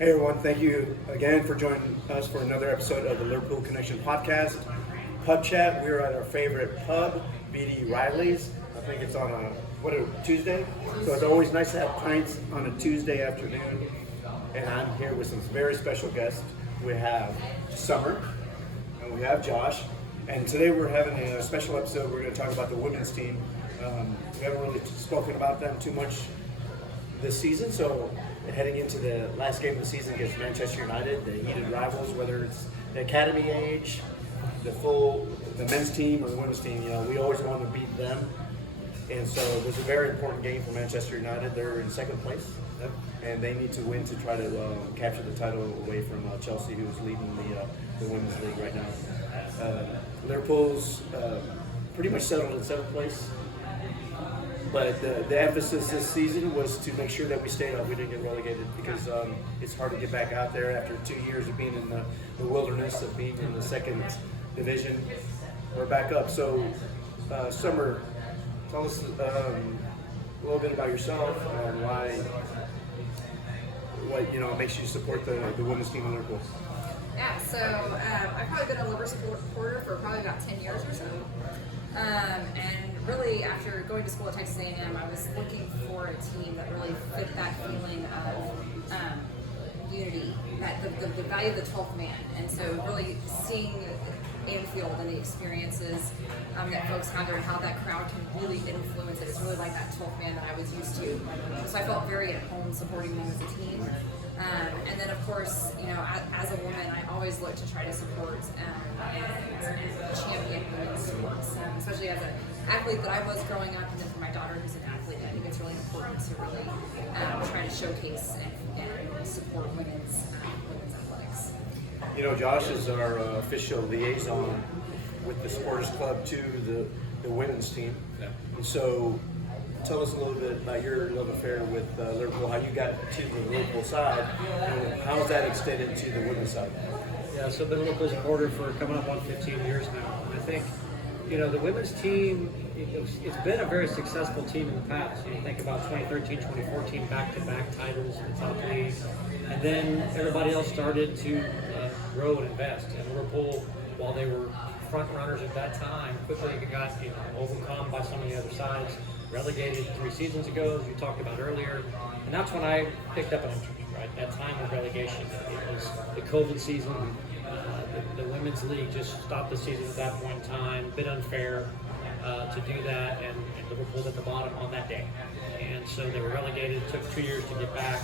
Hey everyone, thank you again for joining us for another episode of the Liverpool Connection podcast. Pubchat, we're at our favorite pub, BD Riley's. I think it's on a Tuesday? So it's always nice to have pints on a Tuesday afternoon. And I'm here with some very special guests. We have Summer, and we have Josh. And today we're having a special episode. We're going to talk about the women's team. We haven't really spoken about them too much this season, so heading into the last game of the season against Manchester United, the heated rivals, whether it's the academy age, the men's team or the women's team, we always want to beat them. And so it was a very important game for Manchester United. They're in second place, and they need to win to try to capture the title away from Chelsea, who's leading the women's league right now. Liverpool's pretty much settled in seventh place. But the emphasis this season was to make sure that we stayed up. We didn't get relegated because it's hard to get back out there after 2 years of being in the wilderness, of being in the second division. We're back up. So, Summer, tell us a little bit about yourself and what makes you support the women's team in Liverpool. Yeah, so I've probably been a Liverpool supporter for probably about 10 years or so. And really, after going to school at Texas A&M, I was looking for a team that really fit that feeling of unity, the value of the 12th man. And so really seeing Anfield and the experiences that folks have there and how that crowd can really influence it. It's really like that 12th man that I was used to. So I felt very at home supporting them as a team. And then, of course, as a woman, I always look to try to support and champion women's sports, especially as an athlete that I was growing up, and then for my daughter who's an athlete, I think it's really important to really try to showcase and support women's athletics. Josh is our official liaison with the Supporters Club to the women's team. Yeah. And so tell us a little bit about your love affair with Liverpool, how you got to the Liverpool side, and how has that extended to the women's side? Yeah, so I've been a Liverpool supporter for coming up on 15 years now. And I think, the women's team, it's been a very successful team in the past. You think about 2013, 2014, back-to-back titles in the top league. And then everybody else started to grow and invest. And Liverpool, while they were front runners at that time, quickly got overcome by some of the other sides. Relegated 3 seasons ago, as you talked about earlier, and that's when I picked up an interest, right? That time of relegation. It was the COVID season. The women's league just stopped the season at that point in time. A bit unfair to do that, and Liverpool at the bottom on that day. And so they were relegated. It took 2 years to get back,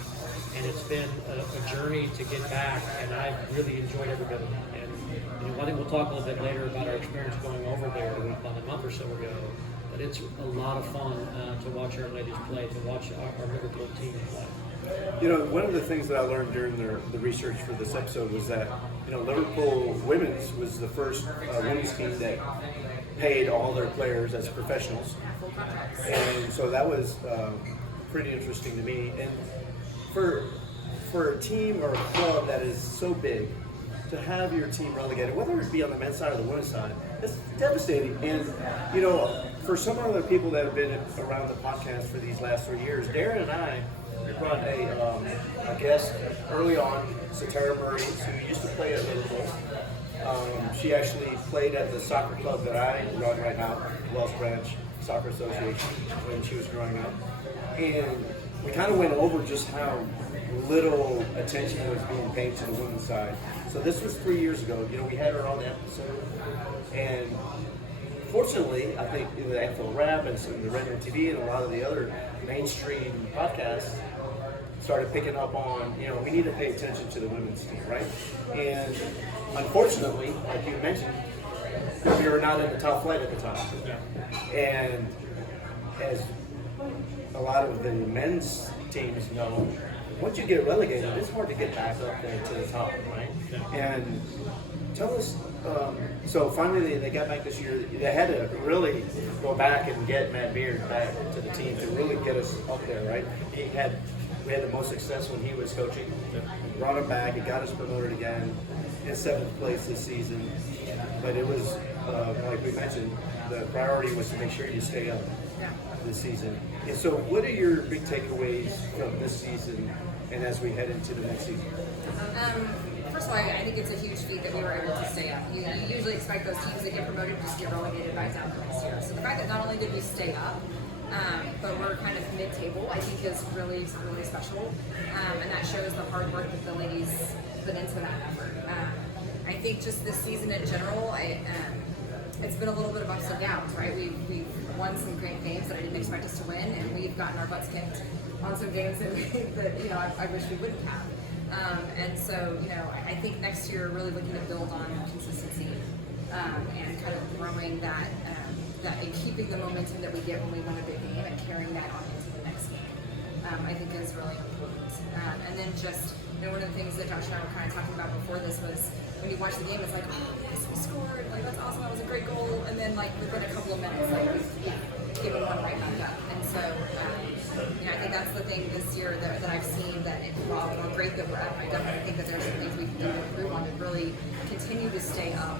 and it's been a journey to get back, and I've really enjoyed every bit of it. And I think we'll talk a little bit later about our experience going over there about a month or so ago. But it's a lot of fun to watch our ladies play, to watch our Liverpool team play. One of the things that I learned during the research for this episode was that, Liverpool Women's was the first women's team that paid all their players as professionals. And so that was pretty interesting to me. And for a team or a club that is so big, to have your team relegated, whether it be on the men's side or the women's side, it's devastating. And, for some other people that have been around the podcast for these last 3 years, Darren and I brought a guest early on, Satara Murray, who used to play at Liverpool. She actually played at the soccer club that I run right now, Wells Branch Soccer Association, when she was growing up. And we kind of went over just how little attention was being paid to the women's side. So this was 3 years ago. We had her on the episode, and fortunately, I think the NFL Rap and some of the Red TV and a lot of the other mainstream podcasts started picking up on, we need to pay attention to the women's team, right? And unfortunately, like you mentioned, we were not in the top flight at the time. And as a lot of the men's teams know, once you get relegated, it's hard to get back up there to the top, right? And tell us, so finally they got back this year. They had to really go back and get Matt Beard back to the team to really get us up there, right? We had the most success when he was coaching. We brought him back. It got us promoted again in 7th place this season. But it was, like we mentioned, the priority was to make sure you stay up this season. And so what are your big takeaways from this season and as we head into the next season? First of all, I think it's a huge feat that we were able to stay up. You usually expect those teams that get promoted just get relegated back down the next year. So the fact that not only did we stay up, but we're kind of mid-table, I think is really, really special. And that shows the hard work that the ladies put into that effort. I think just this season in general, it's been a little bit of ups and downs, right? We've won some great games that I didn't expect us to win, and we've gotten our butts kicked on some games that I wish we wouldn't have. And so, I think next year really looking to build on consistency and kind of growing that and keeping the momentum that we get when we win a big game and carrying that on into the next game. I think is really important. And then just, one of the things that Josh and I were kind of talking about before this was when you watch the game, it's like, oh, yes, we scored, like that's awesome, that was a great goal. And then like within a couple of minutes, like we've given one right back up. And so, I think that's the thing this year that I've seen that while great that we're up, I definitely think that there's some things we can do to improve on to really continue to stay up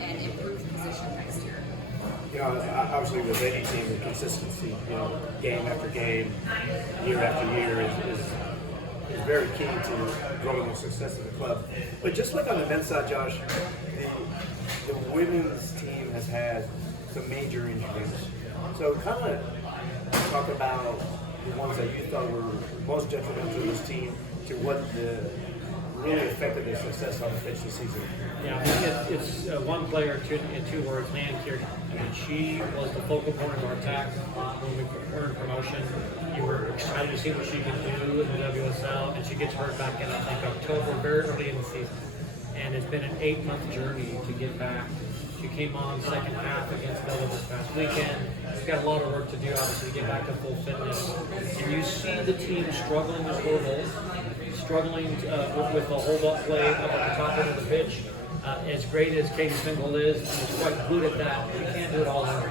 and improve position next year. Obviously with any team, the consistency, game after game, year after year is very key to growing the success of the club. But just like on the men's side, Josh, the women's team has had some major injuries. So kind of talk about the ones that you thought were most detrimental to this team, to what really affected their success on the pitch this season. Yeah, I think it's one player in two words, Leanne Kiernan. I mean, she was the focal point of our attack when we earned promotion. You were excited to see what she could do in the WSL, and she gets hurt back in, I think, October, very early in the season. And it's been an 8-month journey to get back. She came on second half against Villa this past weekend. She's got a lot of work to do, obviously, to get back to full fitness. And you see the team struggling to score goals, struggling with the hold-up play up at the top end of the pitch. As great as Katie Fingal is, she's quite good at that. She can't do it all on her.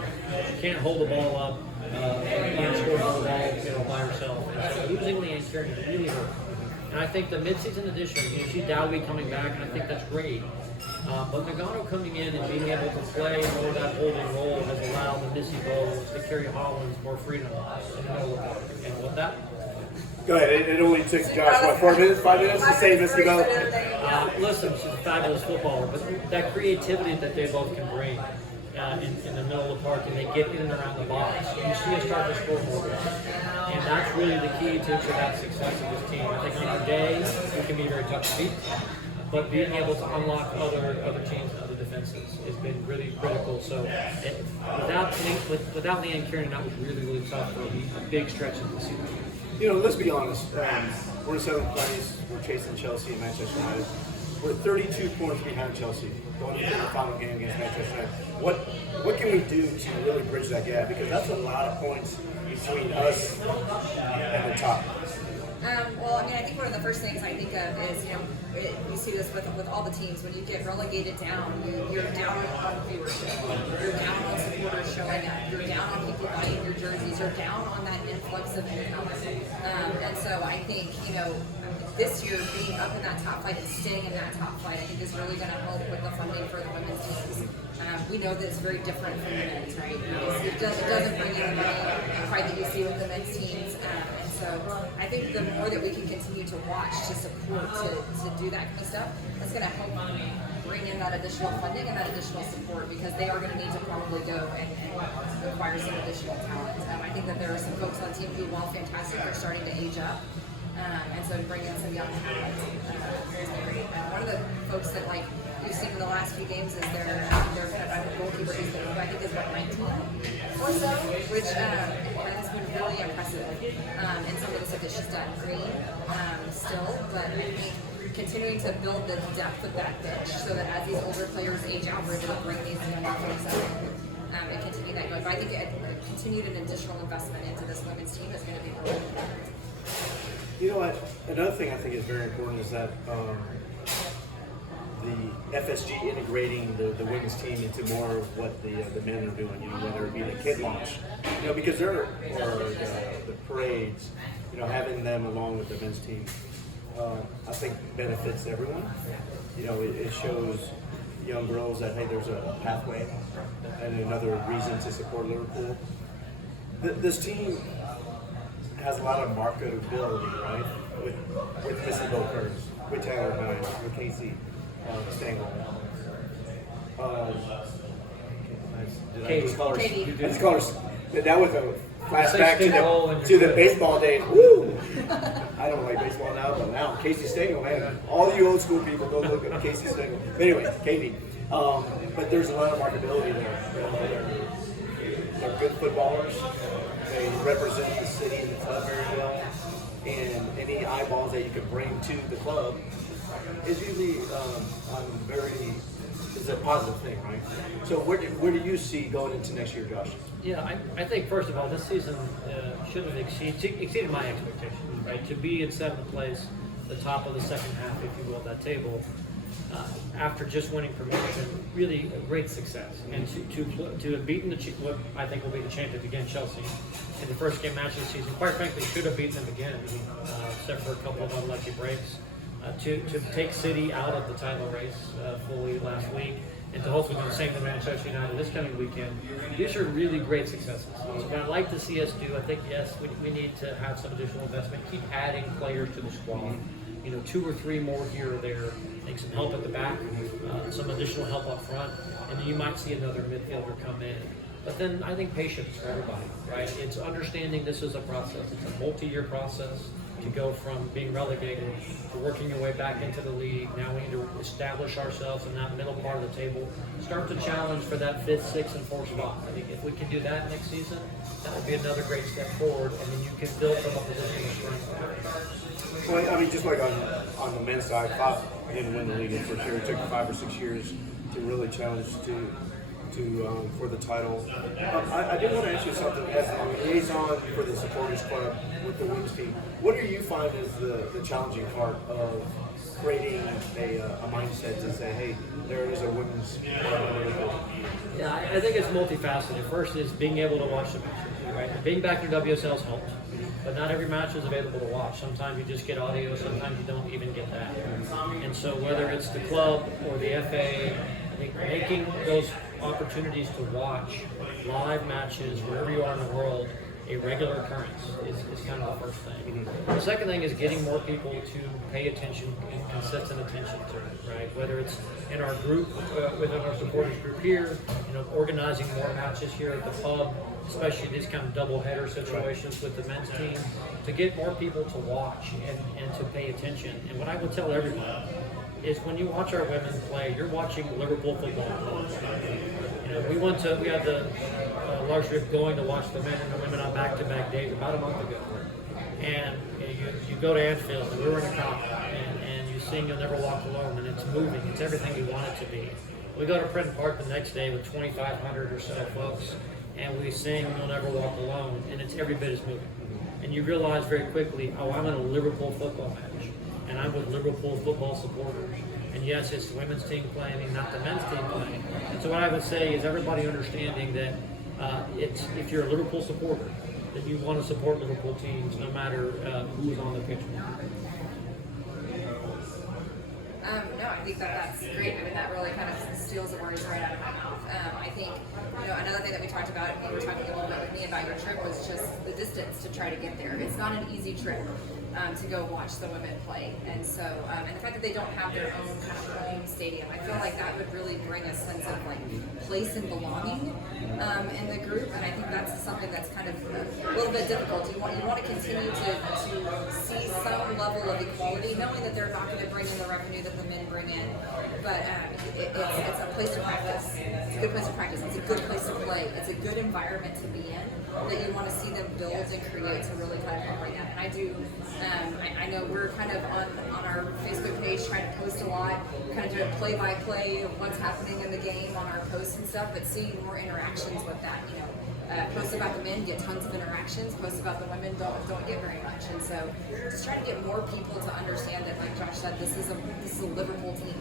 She can't hold the ball up and score the ball by herself. And so losing Leanne Kiernan really hurt. And I think the mid-season addition, she's Dowdy coming back, and I think that's great. But Nagano coming in and being able to play more of that holding role has allowed the Missy Bowles to carry Hollins more freedom in the middle of the park. And with that, go ahead. It only took Josh, 4 minutes, 5 minutes to say this to go. Listen, she's a fabulous footballer, but that creativity that they both can bring in the middle of the park, and they get in and around the box, you see us start to score more goals. And that's really the key to that success of this team. I think on our day, we can be very tough to beat, but being able to unlock other teams and other defenses has been really critical. So without Leanne Kiernan, that was really, really tough for a big stretch of the season. Let's be honest. We're in 7th place. We're chasing Chelsea and Manchester United. We're 32 points behind Chelsea going into the final game against Manchester United. What can we do to really bridge that gap? Because that's a lot of points between us and the top. I think one of the first things I think of is, you see this with all the teams. When you get relegated down, you're down on viewership. You're down on supporters showing up. You're down on people buying your jerseys. You're down on that influx of income. And so I think, this year being up in that top flight and staying in that top flight, I think is really going to help with the funding for the women's teams. We know that it's very different from the men's, right? It doesn't bring in the money quite that you see with the men's teams. And so I think the more that we can continue to watch, to support, to do that kind of stuff, that's going to help bring in that additional funding and that additional support, because they are going to need to probably go and acquire some additional talent. I think that there are some folks on the team who, while fantastic, are starting to age up. And so to bring in some young talent is great. One of the folks that you've seen in the last few games is their goalkeeper is I think is 19 or so, which has been really impressive. And some of the stuff that she's done, Green still, but I think continuing to build the depth of that bench so that as these older players age out, we're able to bring these younger folks up and continue that going. But I think continued an additional investment into this women's team is going to be really important. You know what? Another thing I think is very important is that the FSG integrating the women's team into more of what the men are doing. Whether it be the kid launch, because or the parades, having them along with the men's team, I think benefits everyone. It shows young girls that hey, there's a pathway and another reason to support Liverpool. This team has a lot of marketability, right? With Missy Curtis, with Taylor Hines, with Casey Stengel. Did I just call her? Katie. I just called her. That was a flashback Stengel to the baseball days. Woo! I don't like baseball now, but now Casey Stengel, man. All you old school people, go look at Casey Stengel. But anyway, Katie. But there's a lot of marketability there. You know, they're good footballers. They represent the city and the club very well. And any eyeballs that you can bring to the club is usually is a positive thing, right? So where do you see going into next year, Josh? Yeah, I think first of all, this season should have exceeded my expectations, right? To be in seventh place, the top of the second half, if you will, of that table, after just winning promotion, really a great success. And to have beaten what I think will be the champions again, Chelsea, in the first game match of the season, quite frankly, should have beaten them again, except for a couple of unlucky breaks. To take City out of the title race fully last week, and to hopefully do the same to Manchester United this coming weekend. These are really great successes. So what I'd like to see us do, I think, yes, we need to have some additional investment, keep adding players to the squad. You know, 2 or 3 more here or there. I think some help at the back, some additional help up front, and then you might see another midfielder come in. But then I think patience for everybody, right? It's understanding this is a process. It's a multi-year process to go from being relegated to working your way back into the league. Now we need to establish ourselves in that middle part of the table, start to challenge for that 5th, 6th, and 4th spot. I think if we can do that next season, that would be another great step forward, and then you can build from a position of strength. Well, I mean, just like on the men's side, Pop didn't win the league in the first year. It took 5 or 6 years to really challenge for the title. I did want to ask you something. As a liaison for the supporters club with the women's team, what do you find is the challenging part of creating a mindset to say, hey, there is a women's club? Yeah, I think it's multifaceted. First is being able to watch the matches, right? Being back in WSL's helps, but not every match is available to watch. Sometimes you just get audio, sometimes you don't even get that. And so whether it's the club or the FA, I think making those opportunities to watch live matches wherever you are in the world a regular occurrence is kind of the first thing. The second thing is getting more people to pay attention and consistent attention to it, right? Whether it's in our group, within our supporters group here, organizing more matches here at the pub, especially these kind of double header situations with the men's team, to get more people to watch and to pay attention. And what I would tell everyone is when you watch our women play, you're watching Liverpool football. We had the luxury of going to watch the men and the women on back-to-back days about a month ago. And you go to Anfield, and we were in a car, and you sing You'll Never Walk Alone, and it's moving. It's everything you want it to be. We go to Prince Park the next day with 2,500 or so folks, and we sing You'll Never Walk Alone, and it's every bit as moving. And you realize very quickly, I'm in a Liverpool football match, and I'm with Liverpool football supporters. And yes, it's the women's team playing, not the men's team playing. And so what I would say is everybody understanding that if you're a Liverpool supporter, that you want to support Liverpool teams no matter who's on the pitch. No, I think that's great. I mean, that really kind of steals the words right out of my mouth. I think, another thing that we talked about, and you were talking a little bit with me about your trip, was just the distance to try to get there. It's not an easy trip to go watch the women play. And so, and the fact that they don't have their own kind of home stadium, I feel like that would really bring a sense of place and belonging in the group. And I think that's something that's kind of a little bit difficult. You want to continue to see some level of equality, knowing that they're not going to bring in the revenue that the men bring in. But it's a place to practice. It's a good place to practice. It's a good place to play. It's a good environment to be in that you want to see them build and create to really kind of help bring that. And I do. I know we're kind of on our Facebook page trying to post a lot, kind of doing play-by-play of what's happening in the game on our posts and stuff, but seeing more interactions with that. Posts about the men get tons of interactions. Posts about the women don't get very much. And so, just trying to get more people to understand that, like Josh said, this is a Liverpool team.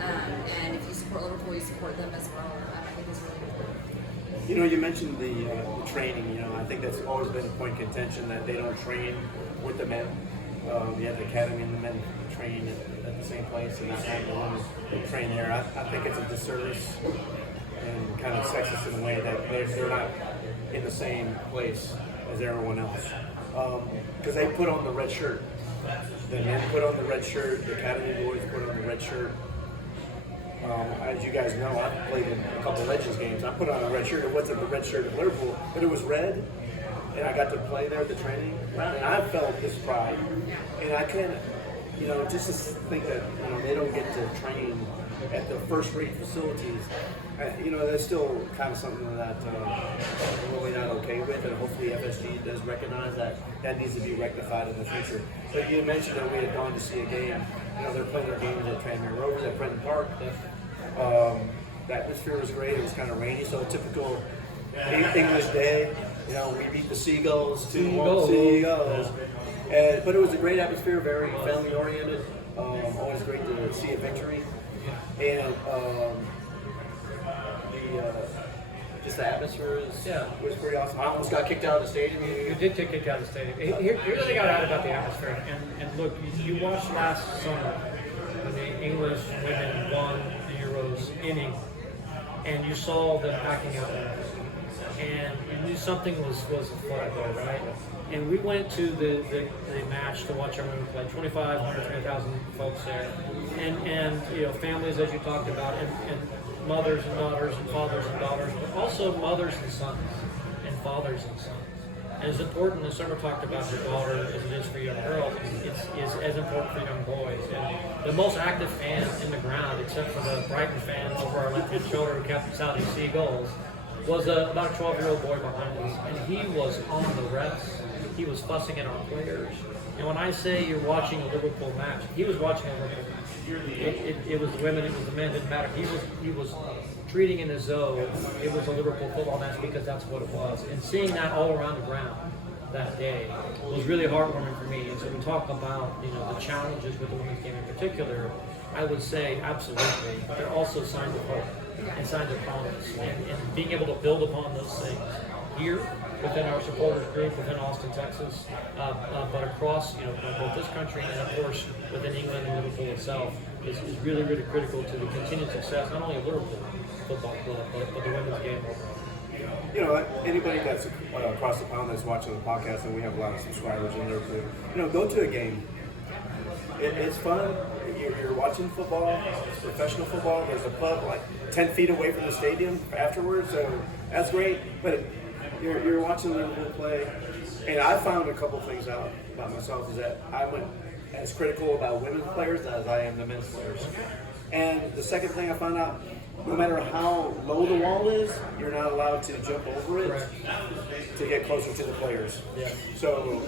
And if you support Liverpool, you support them as well. I think it's really important. You mentioned the training. I think that's always been a point of contention that they don't train with the men. You have the academy and the men train at the same place, and not having the women train there. I think it's a disservice and kind of sexist in a way that they're not in the same place as everyone else. because they put on the red shirt. The men put on the red shirt. The academy boys put on the red shirt. As you guys know, I played in a couple Legends games. I put on a red shirt. It wasn't the red shirt of Liverpool, but it was red, and I got to play there at the training. And I felt this pride, and I can, just to think that they don't get to train at the first-rate facilities. That's still kind of something that I'm really not okay with, and hopefully FSG does recognize that needs to be rectified in the future. But you mentioned that we had gone to see a game. They're playing their games at Tranmere Rovers at Brenton Park. The atmosphere was great. It was kind of rainy, so a typical English day. We beat the Seagulls 2-1 Seagulls. But it was a great atmosphere, very family-oriented. Always great to see a victory. And just the atmosphere was pretty awesome. I almost got kicked out of the stadium. You did get kicked out of the stadium. Here's the thing I add about the atmosphere. And look, you watched last summer when the English women won the Euros in England, and you saw them backing out there. And you knew something was afoot there, right? And we went to the match to watch our women play. 2,500, 3,000 folks there, and families, as you talked about, and mothers and daughters and fathers and daughters, but also mothers and sons and fathers and sons. And as important as Summer talked about your daughter as it is for young girls, it's as important for young boys. And the most active fan in the ground, except for the Brighton fan over our left-hand shoulder who kept Saudi Seagulls, was about a 12-year-old boy behind us, and he was on the refs. He was fussing at our players. And when I say you're watching a Liverpool match, he was watching a Liverpool match. It was the women, it was the men, didn't matter. He was treating it as though it was a Liverpool football match because that's what it was. And seeing that all around the ground that day was really heartwarming for me. And so we talk about the challenges with the women's game in particular. I would say absolutely, but they're also signs of hope and signs of promise, and being able to build upon those things here within our supporters group within Austin, Texas, but across both this country and of course within England and Liverpool itself is really, really critical to the continued success not only of Liverpool Football Club but the women's game overall. Anybody that's across the pond that's watching the podcast, and we have a lot of subscribers in Liverpool, go to a game. It's fun. You're watching football, it's professional football. There's a pub like 10 feet away from the stadium afterwards, so that's great. But you're watching Liverpool play, and I found a couple things out about myself is that I went as critical about women's players as I am the men's players. And the second thing I found out, no matter how low the wall is, you're not allowed to jump over it to get closer to the players. Yeah. So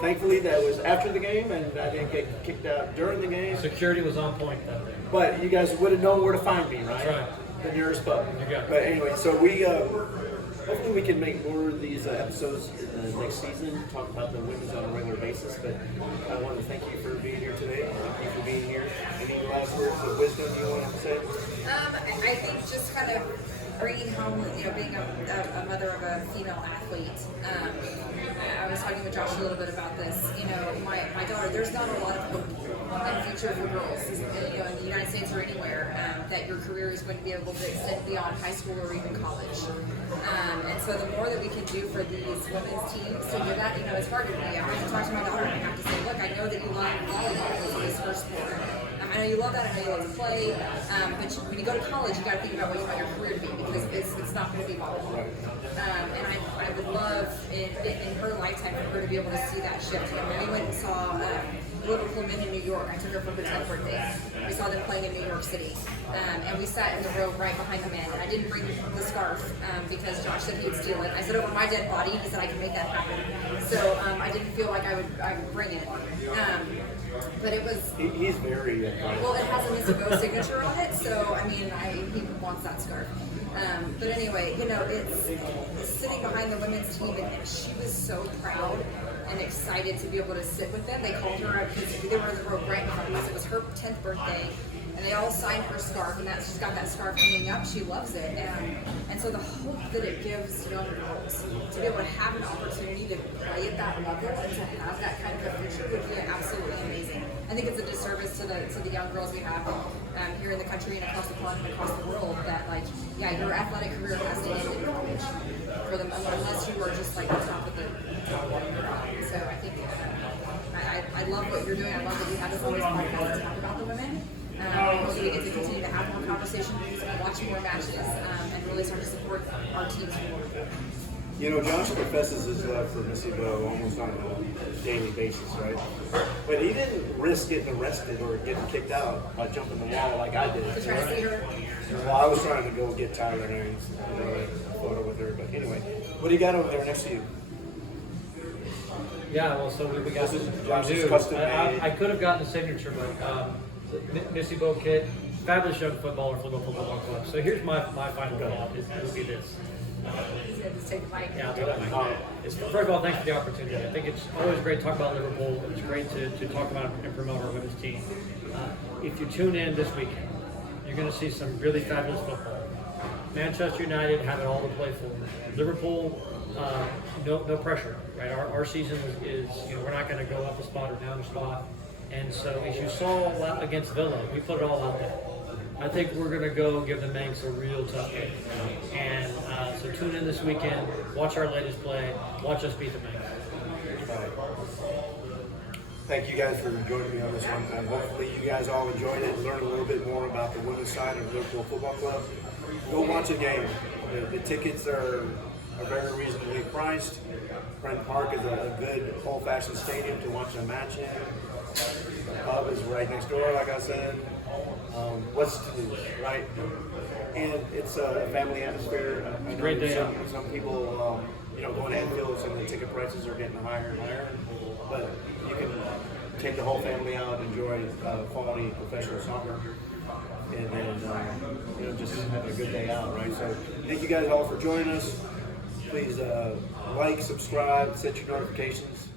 thankfully that was after the game, and I didn't get kicked out during the game. Security was on point then. But you guys would have known where to find me, right? That's right. The nearest pub. You got it. But anyway, so we hopefully we can make more of these episodes in the next season, talk about the women's on a regular basis. But I want to thank you for being here today. Thank you for being here. Any last words of wisdom you want to say? I think just kind of bringing home, being a mother of a female athlete. I was talking with Josh a little bit about this. My daughter, there's not a lot of hope and future for girls, in the United States or anywhere, that your career is going to be able to extend beyond high school or even college. And so the more that we can do for these women's teams to do that, it's hard to be. I have to talk to my daughter and I have to say, look, I know that you love volleyball as her sport. I know you love that, I know you love to play, but when you go to college, you got to think about what you want your career to be, because it's not going to be volleyball. And I would love, in her lifetime, for her to be able to see that shift. When we went and saw Liverpool men in New York, I took her for her 10th birthday. We saw them playing in New York City. And we sat in the row right behind the men. And I didn't bring the scarf because Josh said he would steal it. I said over my dead body, he said I can make that happen. So I didn't feel like I would bring it. But it was. He's very. Well, it has a Miss Go signature on it, so he wants that scarf. But anyway, it's sitting behind the women's team, and she was so proud and excited to be able to sit with them. They called her because they were in the row right behind us. It was her 10th birthday, and they all signed her scarf, and she's got that scarf hanging up. She loves it, and so the hope that it gives young girls to be able to have an opportunity to play at that level and to have that kind of a future would be absolutely amazing. I think it's a disservice to the young girls we have here in the country and across the pond and across the world that, like, yeah, your athletic career has to end in college for them, unless you are just like the top of the top of your body. So I think I love what you're doing. I love that you have this always podcast to talk about the women. Hopefully we get to continue to have more conversations, watch more matches, and really start to support our teams more. You know, Josh professes his love for Missy Bo almost on a daily basis, right? But he didn't risk getting arrested or getting kicked out by jumping the wall like I did. To try to see her. Well, I was trying to go get Tyler Names, a photo with her. But anyway, what do you got over there next to you? Yeah, well, so we got This is this. Josh's custom made. I could have gotten a signature, but Missy Bo kit, fabulous young footballer for the Liverpool Football Club. So here's my final thought. It'll be this. He's going to take the mic. Yeah, I'll do that. First of all, thanks for the opportunity. I think it's always great to talk about Liverpool. It's great to talk about and promote our women's team. If you tune in this weekend, you're going to see some really fabulous football. Manchester United have it all to play for. Liverpool, no pressure, right? Our season is we're not going to go up a spot or down a spot. And so as you saw against Villa, we put it all out there. I think we're going to go give the Manx a real tough game. And so tune in this weekend, watch our latest play, watch us beat the Manx. Right. Thank you guys for joining me on this one. Hopefully you guys all enjoyed it and learned a little bit more about the women's side of Liverpool Football Club. Go watch a game. The tickets are very reasonably priced. Brent Park is a good old-fashioned stadium to watch a match in. The pub is right next door, like I said. What's to lose, right? And it's a family atmosphere. I know Great day. some people, going to Anfield, some of the ticket prices are getting higher and higher. But you can take the whole family out, enjoy quality professional soccer, and then just have a good day out, right? So thank you guys all for joining us. Please like, subscribe, set your notifications.